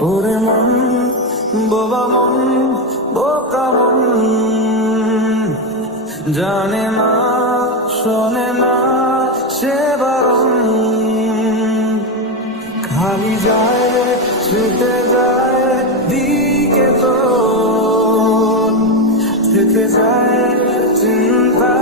ওরে মন, বোবা মন, বোকা মন, জানে না শোনে না সে বারণ, খালি যায় ছুটে যায় দিকে তো থেকে যায় চিন্তা